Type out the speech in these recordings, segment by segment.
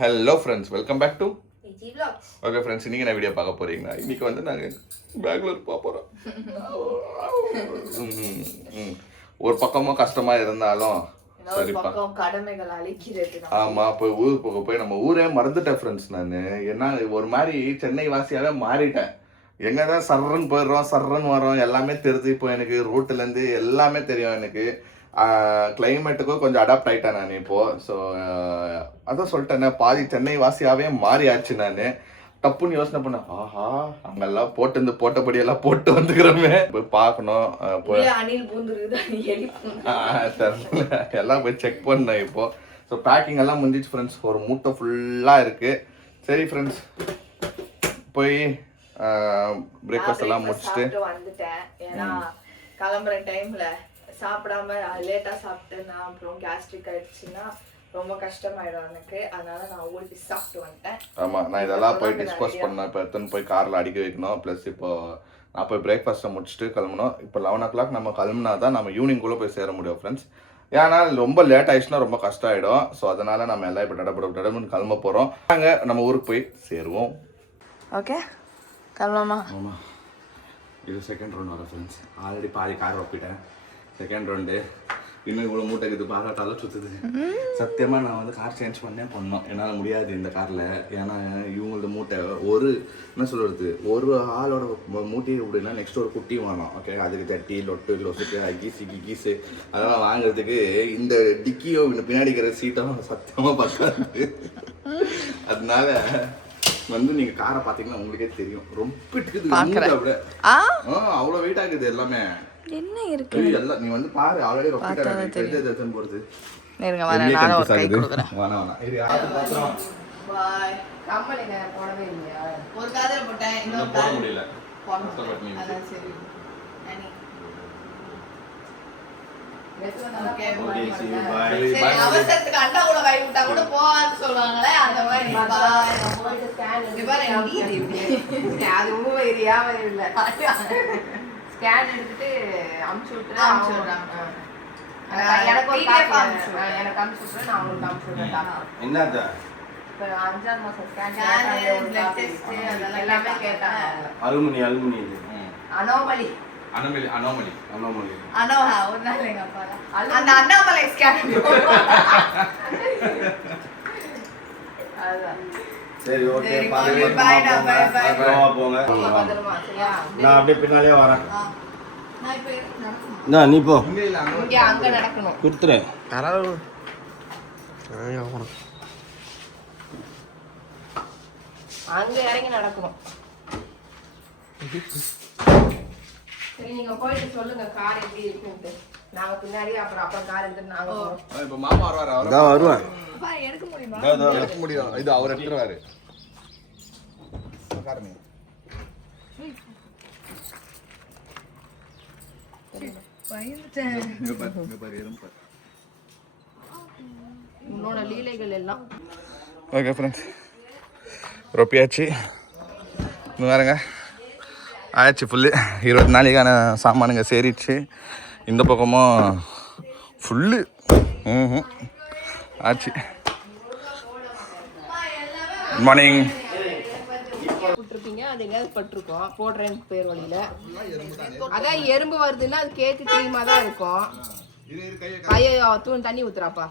Hello friends, welcome back to AG Vlogs. Okay friends, இன்றைக்கி என்ன video பார்க்க போகிறீங்கன்னா இன்றைக்கி வந்து நாங்கள் பெங்களூர் போக போகிறோம். ஒரு பக்கமும் கஷ்டமாக இருந்தாலும் சரிப்பா, கடமைகள் அழைக்கிறது. ஆமாம், இப்போ ஊருக்கு போய் நம்ம ஊரே மறந்துட்டேன் ஃப்ரெண்ட்ஸ். நான் ஏன்னா ஒரு மாதிரி சென்னை வாசியாகவே மாறிட்டேன். எங்கே தான் சர்றன்னு போயிடுறோம், சர்றன்னு வரோம், எல்லாமே தெரியுது. இப்போ எனக்கு ரூட்டுலேருந்து எல்லாமே தெரியும். எனக்கு கிளைமேட்டுக்கும் கொஞ்சம் அடாப்ட் ஆகிட்டேன் நான் இப்போது. ஸோ அதான் சொல்லிட்டேன், பாதி சென்னை வாசியாகவே மாறியாச்சு. நான் டப்புன்னு யோசனை பண்ணேன், ஆஹா அங்கெல்லாம் போட்டபடியெல்லாம் போட்டு வந்துக்கிறோமே, போய் பார்க்கணும். எல்லாம் போய் செக் பண்ணேன் இப்போது. ஸோ பேக்கிங் எல்லாம் முடிஞ்சிச்சு ஃப்ரெண்ட்ஸ். ஒரு மூட்டை ஃபுல்லாக இருக்குது. சரி ஃப்ரெண்ட்ஸ், போய் பிரேக்ஃபாஸ்ட் எல்லாம் முடிச்சுட்டு வந்துட்டேன். ஏன்னா கிளம்புற டைமில் சாப்பிடாம லேட்டாக சாப்பிட்டேன்னா அப்புறம் கேஸ்ட்ரிக் ஆயிடுச்சுன்னா ரொம்ப கஷ்டமாயிடும் எனக்கு. அதனால நான் ஊருக்கு சாப்பிட்டு வந்துட்டேன். ஆமாம், நான் இதெல்லாம் போய் டிஸ்போஸ் பண்ணேன். இப்போ எத்தனை போய் காரில் அடிக்க வைக்கணும். ப்ளஸ் இப்போ நான் போய் பிரேக்ஃபாஸ்ட்டை முடிச்சுட்டு கிளம்பணும். இப்போ 11 o'clock நம்ம கிளம்புனா தான் நம்ம ஈவினிங்குள்ளே போய் சேர முடியும் ஃப்ரெண்ட்ஸ். ஏன்னா ரொம்ப லேட் ஆயிடுச்சுன்னா ரொம்ப கஷ்டம் ஆகிடும். ஸோ அதனால் நம்ம எல்லாம் இப்போ டடபுன்னு கிளம்ப போகிறோம். நாங்கள் நம்ம ஊருக்கு போய் சேருவோம். ஓகே, கிளம்பலாமா? ஆமாம், இது செகண்ட் ரவுண்ட் வர ஃப்ரெண்ட்ஸ். ஆல்ரெடி பாதி கார் ஒப்பிட்டேன். செகண்ட் ரவுண்டு இன்னும் இவ்வளோ மூட்டை இது பார்த்தா தலை சுற்றுது. சத்தியமாக நான் வந்து கார் சேஞ்ச் பண்ணோம். என்னால் முடியாது இந்த காரில். ஏன்னா இவங்களோட மூட்டை ஒரு என்ன சொல்கிறது, ஒரு ஆளோட மூட்டையை விடுனா நெக்ஸ்ட் ஒரு குட்டி வாங்கணும். ஓகே, அதுக்கு தட்டி லொட்டு லொசுக்கு கீஸு அதெல்லாம் வாங்குறதுக்கு இந்த டிக்கியோ பின்னாடி இருக்கிற சீட்டும் சத்தியமாக பார்க்காது. அதனால வந்து நீங்கள் காரை பார்த்தீங்கன்னா உங்களுக்கே தெரியும், ரொம்ப இருக்குது. அவ்வளோ வெயிட் ஆகுது எல்லாமே. என்ன இருக்கு எல்லாம் நீ வந்து பாரு, ஆல்ரெடி ரொப்பிட்ட போறது. இருங்க வரேன், நானும் ஒரு கை கொடுக்குறேன். வேணா இது யாரு பாத்திரம் பை கம்பளிங்க போடவே இல்லையா? ஒரு காதல போட்டேன், இன்னொரு போட முடியல. அதான் சரி. அனி ஓகே, பை. அவசரத்துக்கு அண்டா கூட கை விட்டா கூட போவான்னு சொல்லுவாங்களே, அந்த மாதிரி. பை நான் போயிட்டு ஸ்கேன் இது பாரு, நீ அது உங்க ஏரியா மாதிரி இல்ல. ஸ்கேன் எடுத்துட்டு அமுச்சு விட்டுறாங்க. எனக்கு ஒரு எனக்கு அமுச்சு விட்டுறேன், நான் உங்களுக்கு அமுச்சு விட்டுறேன். என்னது இப்போ 5ஆம் மாசம் ஸ்கேன் பிளட் டெஸ்ட் அதெல்லாம் எல்லாமே கேட்டாங்க. அலுமினி இது அனோமலி அனோஹா ஒரு நாள் எங்க அப்பா அந்த அண்ணாமலை ஸ்கேன். அதான் சரி, ஓகே, போங்க. நான் அப்படியே பின்னாலே வரேன். நீ போ, இங்க அங்க நடக்கணும். கொடுத்துறேன். அங்க இறங்கி நடக்கணும். சரி, நீங்க போயிட்டு சொல்லுங்க கார் எப்படி இருக்குன்னு. நாங்க பின்னாடி அப்புறம் கார் எடுத்து நாங்க இப்போ மாமா வருவாரு. அதான் வருவேன். எடுக்க முடியுமா? எடுக்க முடியும். இது அவர் எடுத்துருவாரு. உன்னோட லீலைகள் எல்லாம். ஓகே ஃப்ரெண்ட்ஸ், ரொப்பியாச்சு. இன்னும் வேறுங்க ஆயிடுச்சு ஃபுல்லு. 20 நாளைக்கான சாமானுங்க சேரிடுச்சு. இந்த பக்கமும் ஃபுல்லு ஆச்சு. Good morning. போட்டிருப்பீங்க, அது எங்கேயாவது பட்டிருக்கோம் போடுறேன்னு பேர் வழியில. அதான் எறும்பு வருதுன்னா அது கேக்கு கிரீமா தான் இருக்கும். ஐயோ தண்ணி ஊத்துறாப்பா.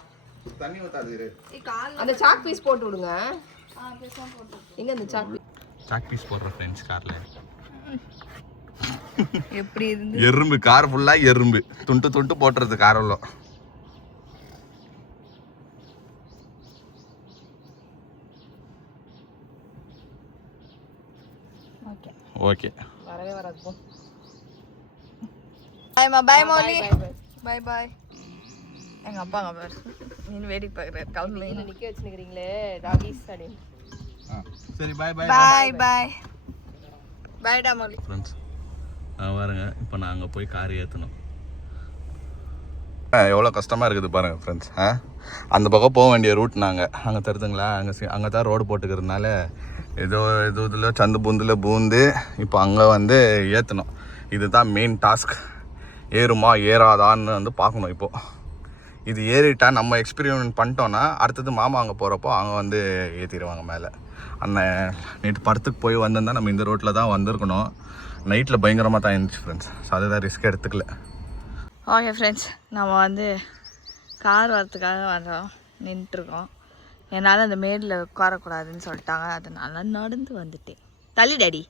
தண்ணி ஊத்தாது. அந்த சாக் பீஸ் போட்டு விடுங்க. எங்க அந்த சாக் பீஸ் போடுற ஃப்ரெண்ட்ஸ் கார்ல எப்படி இருந்து எறும்பு கார் ஃபுல்லா எறும்பு துண்டு போட்டுறது காரெல்லாம். ஓகே, வரவே வராது போ. Bye Mouli, bye bye. எங்க அப்பா அங்க பாரு, நீ வேடிக்கை பார்க்கற கிளம்பல. என்ன நிக்க வச்சுக்கிறீங்களே டாகிஸ் அடி. சரி, bye bye bye bye bye டா மௌலி. ஃப்ரெண்ட்ஸ் பாருங்க, இப்போ நான் அங்கே போய் கார் ஏற்றணும். எவ்வளோ கஷ்டமாக இருக்குது பாருங்கள் ஃப்ரெண்ட்ஸ். அந்த பக்கம் போக வேண்டிய ரூட் நாங்கள் அங்கே தருதுங்களா, அங்கே தான் ரோடு போட்டுக்கிறதுனால இதில் சந்து பூந்தில் பூந்து இப்போ அங்கே வந்து ஏற்றணும். இதுதான் மெயின் டாஸ்க். ஏறுமா ஏறாதான்னு வந்து பார்க்கணும். இப்போது இது ஏறிட்டா நம்ம எக்ஸ்பீரியன்ஸ் பண்ணிட்டோன்னா அடுத்தது மாமா அங்கே போகிறப்போ அவங்க வந்து ஏற்றிடுவாங்க மேலே. அண்ணன் நேற்று படத்துக்கு போய் வந்திருந்தா நம்ம இந்த ரோட்டில் தான் வந்திருக்கணும். நைட்டில் பயங்கரமாக தான் இருந்துச்சு ஃப்ரெண்ட்ஸ். ஸோ அதுதான் ரிஸ்க் எடுத்துக்கல. ஓகே ஃப்ரெண்ட்ஸ், நம்ம வந்து கார் வரத்துக்காக வந்தோம், நின்றுருக்கோம். என்னால் அந்த மேடில் உட்காரக்கூடாதுன்னு சொல்லிட்டாங்க, அதனால நடந்து வந்துட்டேன். தள்ளி டாடி,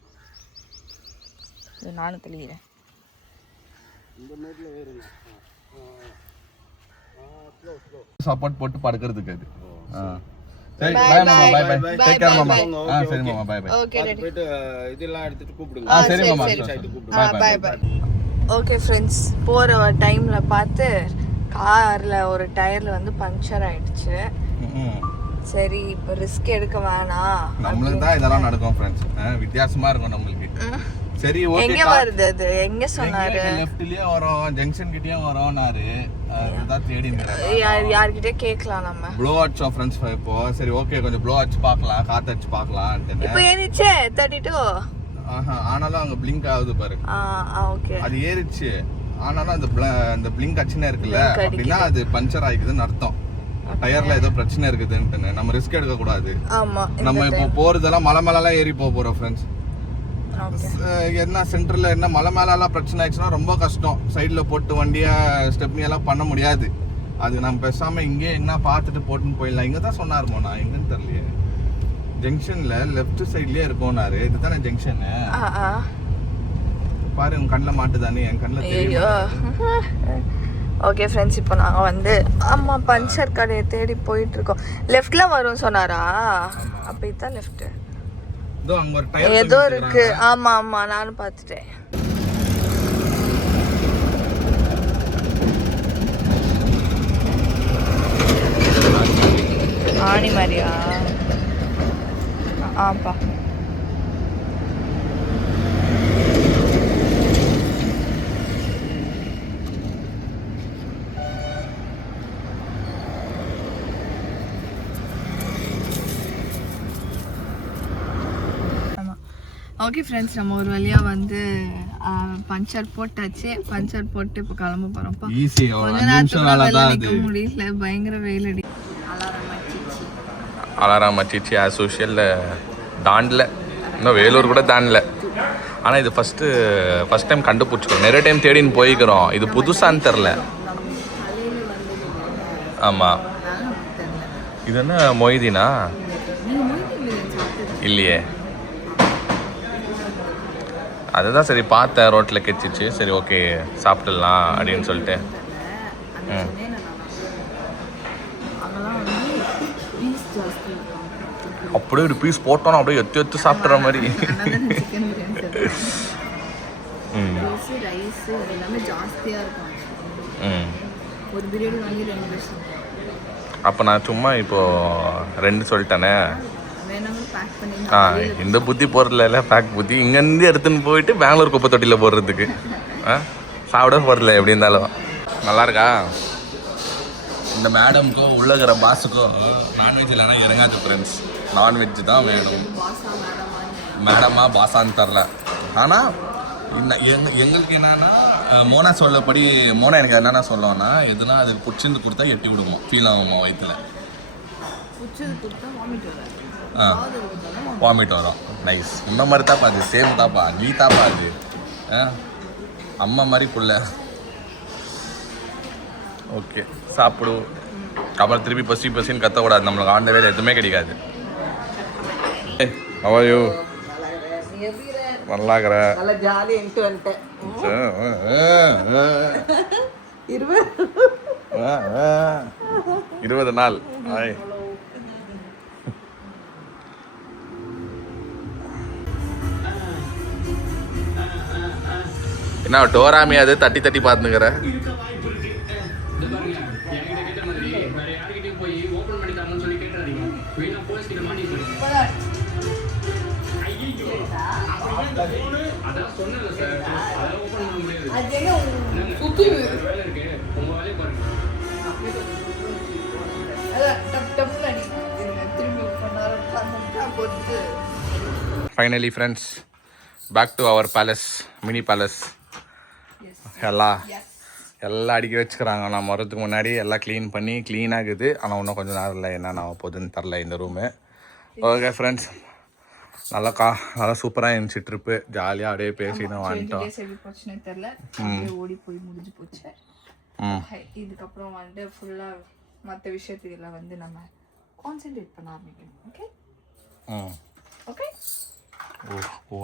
நானும் தள்ளிக்கிறேன். சப்போர்ட் போட்டு படுக்கிறதுக்கு அது. சரி பை மாமா, பை பை, டேக் கேர் மாமா. சரி மாமா, பை பை. ஓகே டாடி, போயிட்டு இதெல்லாம் எடுத்துட்டு கூப்பிடுங்க. சரி மாமா, பை பை. ஓகே ஃப்ரெண்ட்ஸ், போகிற டைமில் பார்த்து காரில் ஒரு டயரில் வந்து பஞ்சர் ஆயிடுச்சு. சரி, இப்போ ரிஸ்க் எடுக்க வேணாம். நம்மளுக்கு தான் இதெல்லாம் நடக்கும் ஃப்ரெண்ட்ஸ். வித்தியாசமா இருக்கும் நம்மளுக்கு. சரி ஓகே. எங்க வருது அது? எங்க சொன்னாரு? லெஃப்ட்லயே வரோம், ஜங்ஷன் கிட்டயே வரோம்னாரு. அதுதான் தேடி யார்கிட்ட கேட்கலாம் நம்ம. ப்ளோ அடிச்சோம் ஃப்ரெண்ட்ஸ் இப்போ. சரி ஓகே, கொஞ்சம் ப்ளோ அடிச்சு பார்க்கலாம், காத்து அடிச்சு பார்க்கலாம்னு. இப்போ ஏறிச்சே 32. ஆனாலும் அங்க பிளிங்க் ஆகுது பாரு. ஓகே, அது ஏறிச்சு. ஆனாலும் அந்த பிளிங்க் அடிச்சுனே இருக்குல்ல, அப்படின்னா அது பஞ்சர் ஆயிக்குதுன்னு அர்த்தம். டயர்ல ஏதோ பிரச்சனை இருக்குதுன்னு. நம்ம ரிஸ்க் எடுக்க கூடாது. ஆமா, நம்ம இப்போ போறதெல்லாம் மலை மேலாம் ஏறி போறோம் ஃப்ரெண்ட்ஸ். என்ன சென்டர்ல என்ன மலை மேலாம் பிரச்சனை ஆயிடுச்சுன்னா ரொம்ப கஷ்டம். சைட்ல போட்டு வண்டியா ஸ்டெப்னி எல்லாம் பண்ண முடியாது. அது நம்ம பேசாம இங்கே என்ன பார்த்துட்டு போட்டுன்னு போயிடலாம். இங்க தான் சொன்னாருமோ, நான் எங்கன்னு தெரியலையே. ஜங்ஷன்ல லெஃப்ட் சைட்லயே இருக்கோம்னாரு. இதுதானே ஜங்ஷன் பாரு. உங்க கண்ணில் மாட்டுதானே, என் கண்ணில் தெரியும். ஓகே ஃப்ரெண்ட்ஸ், இப்போ நாங்கள் வந்து பஞ்சர் கடையை தேடி போயிட்டு இருக்கோம். லெஃப்ட்ல வரும் சொன்னாரா? அப்போ இதுதான் லெஃப்ட். ஏதோ இருக்கு. ஆமா ஆமா, நானும் பார்த்துட்டேன். ஆணி மாதிரியா? ஆப்பா. ஓகே ஃப்ரெண்ட்ஸ், நம்ம ஒரு வழியாக வந்து பஞ்சர் போட்டாச்சு. பஞ்சர் போட்டு இப்போ கிளம்ப போகிறோம்ப்பா. கொஞ்ச நேரத்துக்கு நிற்க முடியல, பயங்கர வெயில் அடி. அலாரம் அச்சிச்சு ஆஸ் யூஷுவல். தாண்டல, இன்னும் வேலூர் கூட தாண்டல. ஆனால் இது ஃபஸ்ட் டைம் கண்டுபிடிச்சிக்கிறோம். நிறைய டைம் தேடின்னு போய்க்கிறோம். இது புதுசான்னு தெரில. ஆமாம், இது என்ன மொய்தீனா? இல்லையே. அதுதான் சரி பார்த்தேன், ரோட்டில் கெச்சிச்சு. சரி ஓகே சாப்பிட்டுடலாம் அப்படின்னு சொல்லிட்டு. அப்படியே ஒரு பீஸ் போட்டோன்னா அப்படியே எத்து சாப்பிட்ற மாதிரி. அப்போ நான் சும்மா இப்போது 2 சொல்லிட்டேனே. இந்த புத்தி போடுறதுல பேக் புத்தி இங்கேருந்து எடுத்துன்னு போயிட்டு பெங்களூர் குப்பை தொட்டியில் போடுறதுக்கு. சாப்பிட போடுறதில்ல எப்படி இருந்தாலும். நல்லா இருக்கா? இந்த மேடம்க்கோ உள்ள இருக்கிற பாஸுக்கோ நான்வெஜ் இல்லைனா இறங்காது ஃப்ரெண்ட்ஸ். நான்வெஜ் தான் வேணும். மேடமா பாஸான்னு தரல. ஆனால் எங்களுக்கு என்னன்னா, மோனா சொல்லப்படி மோனா எனக்கு என்னென்ன சொல்லுவோன்னா, எதுனா அது பிடிச்சிருந்து கொடுத்தா எட்டி விடுவோம், ஃபீல் ஆகுமா வயிற்றுல. வாமிட் வரும். நைஸ். இந்த மாதிரி தாப்பா அது, சேம் தாப்பா, நீ தாப்பா அது. அம்மா மாதிரி புள்ள. ஓகே சாப்பிடு. அப்புறம் திருப்பி பசின்னு கத்தக்கூடாது. நம்மளுக்கு ஆண்ட வேலை எதுவுமே கிடைக்காது. அவையோ நல்லாக்கிற 20 நாள். என்ன டோராமி அது தட்டி பார்த்துங்கிற? Finally friends, back to our palace, mini palace. Hella எல்லாம் அடுக்கி வச்சுக்கிறாங்க. நான் வரதுக்கு முன்னாடி எல்லாம் க்ளீன் பண்ணி க்ளீனாகுது. ஆனால் இன்னும் கொஞ்சம் நேரம் இல்லை, என்னென்ன ஆக போகுதுன்னு தெரில இந்த ரூமு. ஓகே ஃப்ரெண்ட்ஸ், நல்லா சூப்பராக இருந்துச்சு ட்ரிப்பு. ஜாலியாக அப்படியே பேசிட்டு வந்துட்டோம். எப்படி போச்சுன்னு தெரியல, அப்படியே ஓடி போய் முடிஞ்சு போச்சு. இதுக்கப்புறம் வந்து ஃபுல்லாக மற்ற விஷயத்துல வந்து நம்ம கான்சென்ட்ரேட் பண்ண ஆரம்பிக்கணும். Okay okay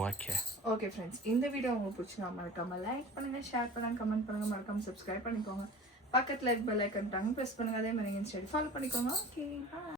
okay okay friends, இந்த வீடியோ உங்களுக்கு பிடிச்சினா மறக்காம லைக் பண்ணுங்க, ஷேர் பண்ணுங்க, கமெண்ட் பண்ணுங்க, மறக்காம சப்ஸ்கிரைப் பண்ணிக்கோங்க. பக்கத்தில் பெல் ஐக்கன் ப்ரெஸ் பண்ணுங்க. அதே மாதிரி இன்ஸ்டால ஃபாலோ பண்ணிக்கோங்க. Okay bye.